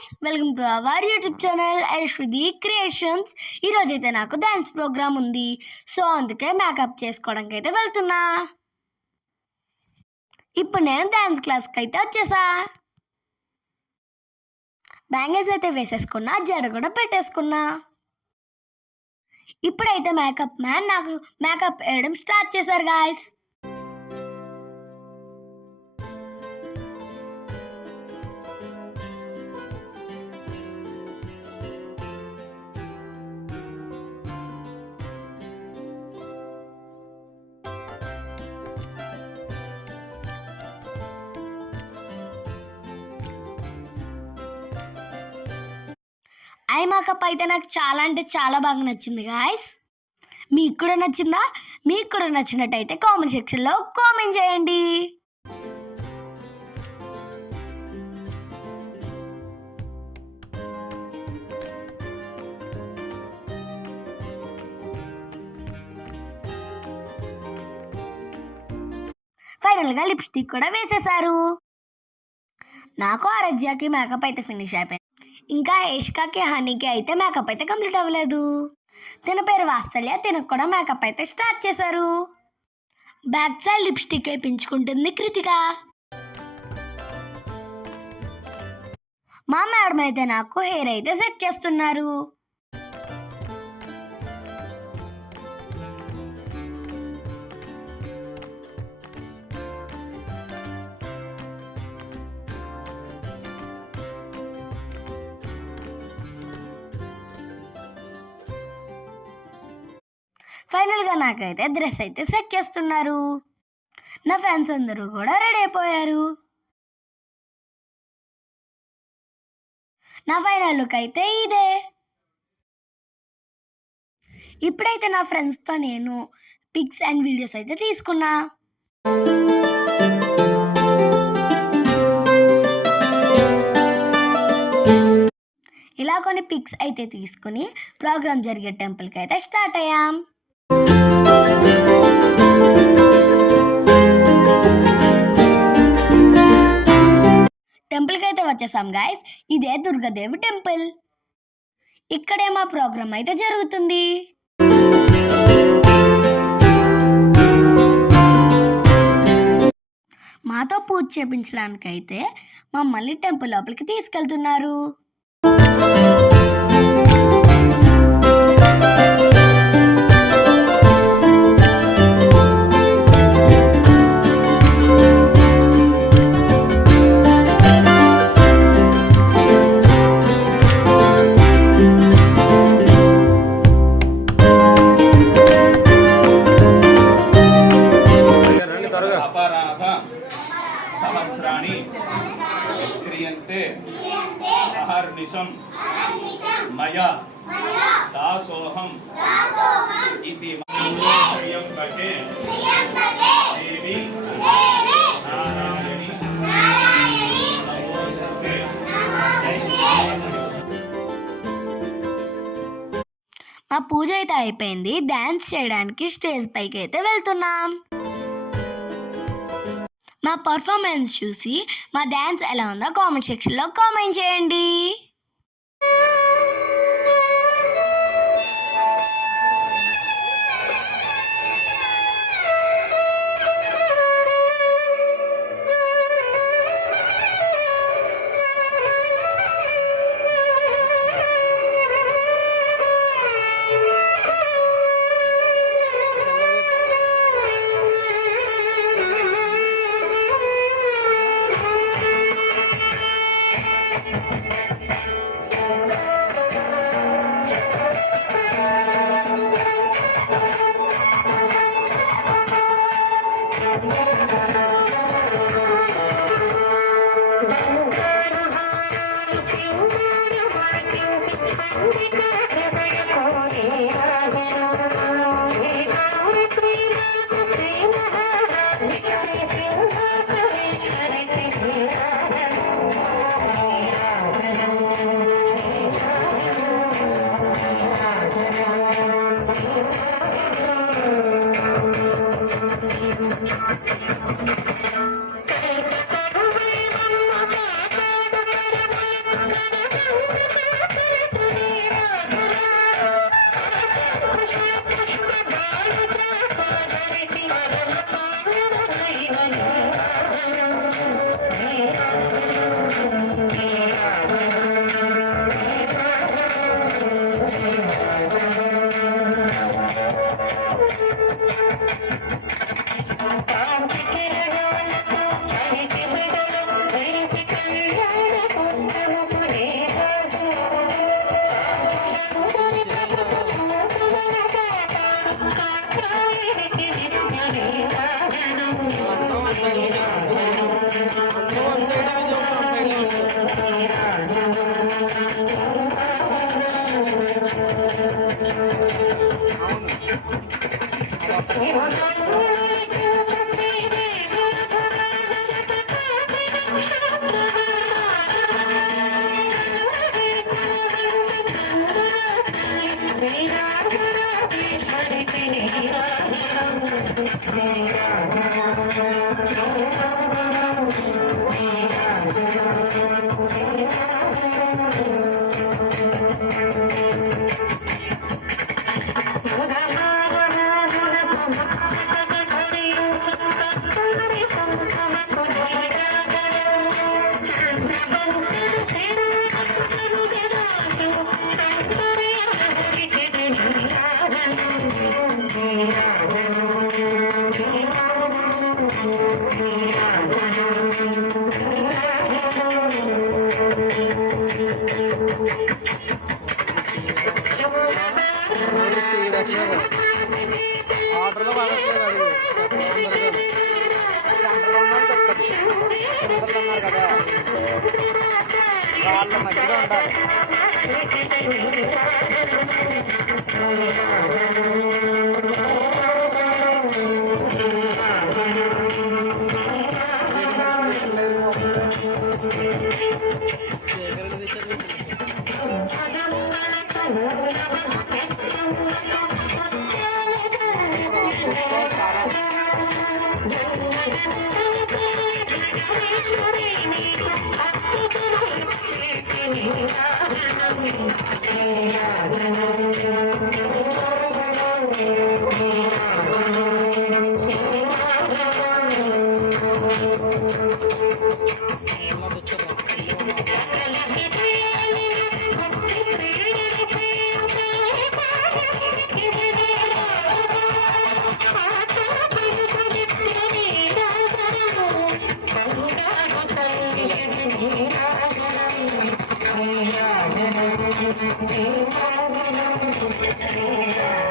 guys, welcome to our YouTube channel Aishwadi Creations. ఈ రోజు అయితే నాకు డాన్స్ ప్రోగ్రామ్ ఉంది. సో అందుకే మేకప్ చేసుకోవడానికి అయితే వెళ్తున్నా. ఇప్పుడు నేను డాన్స్ క్లాస్కి అయితే వచ్చేసా. బ్యాంగిల్స్ అయితే వేసేసుకున్నా, జడ కూడా పెట్టేసుకున్నా. ఇప్పుడైతే మేకప్ మ్యాన్ నాకు మేకప్ వేయడం స్టార్ట్ చేశారు గాయస్. ఐ మేకప్ అయితే నాకు చాలా అంటే చాలా బాగా నచ్చింది గాయస్. మీకు కూడా నచ్చిందా? మీకు కూడా నచ్చినట్టయితే కామెంట్ సెక్షన్లో కామెంట్ చేయండి. ఫైనల్గా లిప్స్టిక్ కూడా వేసేసారు. నాకు ఆరాధ్యకి మేకప్ అయితే ఫినిష్ అయిపోయింది. ఇంకా ఏష్కాకి హనీకి అయితే మేకప్ అయితే కంప్లీట్ అవ్వలేదు. తన పేరు వాత్సల్య, తినకు కూడా మేకప్ అయితే స్టార్ట్ చేశారు. బ్యాక్ సైడ్ లిప్స్టిక్ వేయించుకుంటుంది కృతిక. మా మేడం అయితే నాకు హెయిర్ అయితే సెట్ చేస్తున్నారు. ఫైనల్గా నాకైతే డ్రెస్ అయితే సెట్ చేస్తున్నారు. నా ఫ్రెండ్స్ అందరూ కూడా రెడీ అయిపోయారు. నా ఫైనల్ లుక్ అయితే ఇదే. ఇప్పుడైతే నా ఫ్రెండ్స్తో నేను పిక్స్ అండ్ వీడియోస్ అయితే తీసుకున్నా. ఇలా కొన్ని పిక్స్ అయితే తీసుకుని ప్రోగ్రామ్ జరిగే టెంపుల్కి అయితే స్టార్ట్ అయ్యాం. టెంపుల్కి అయితే వచ్చేసాం గాయస్. ఇదే దుర్గాదేవి టెంపుల్. ఇక్కడే మా ప్రోగ్రామ్ అయితే జరుగుతుంది. మాతో పూజ చేపించడానికి అయితే మమ్మల్ని టెంపుల్ లోపలికి తీసుకెళ్తున్నారు. సహస్రాణి క్రియంతే అహర్నిశం మయా దాసోహం ఇతి త్ర్యంబకే దేవి నారాయణి నమోస్తుతే. మా పూజ అయితే అయిపోయింది. డాన్స్ చేయడానికి స్టేజ్ పైకి అయితే వెళ్తున్నాం. మా పర్ఫార్మెన్స్ చూసి మా డ్యాన్స్ ఎలా ఉందో కామెంట్ సెక్షన్లో కామెంట్ చేయండి. వాళ్ళ మధ్యలో ఉండాలి. Yeah.